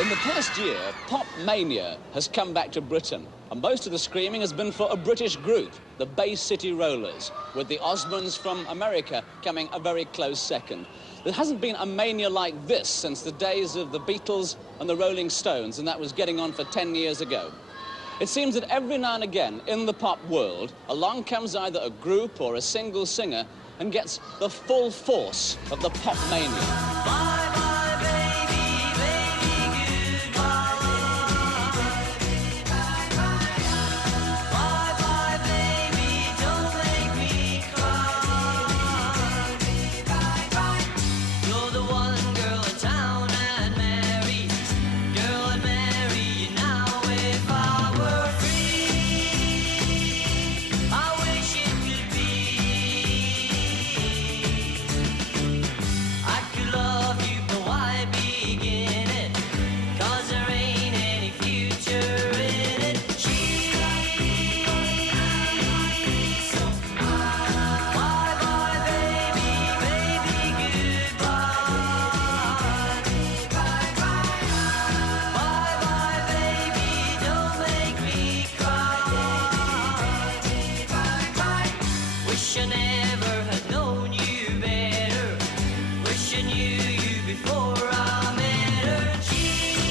In the past year, pop mania has come back to Britain, and most of the screaming has been for a British group, the Bay City Rollers, with the Osmonds from America coming a very close second. There hasn't been a mania like this since the days of the Beatles and the Rolling Stones, and that was getting on for 10 years ago. It seems that every now and again in the pop world, along comes either a group or a single singer and gets the full force of the pop mania. Wish I never had known you better. Wish I knew you before I met her. Gee,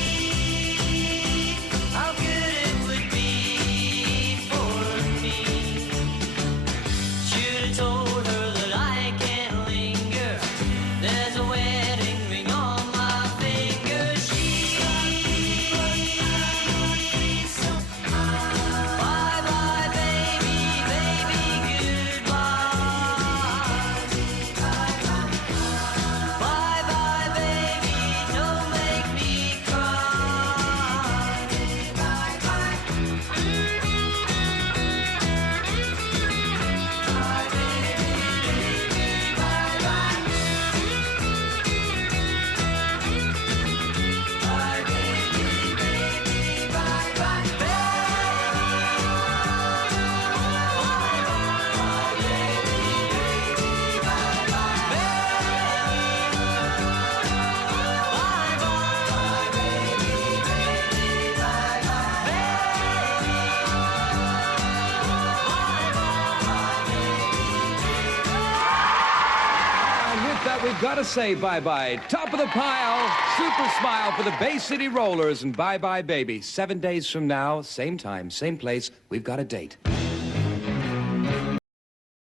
how good it would be for me. Should have told her that I can't linger. There's a wedding ring on my finger. Bye bye baby, baby, goodbye. Bye bye baby, don't make me cry. We've got to say bye-bye. Top of the pile, super smile for the Bay City Rollers, and bye-bye, baby. 7 days from now, same time, same place, we've got a date.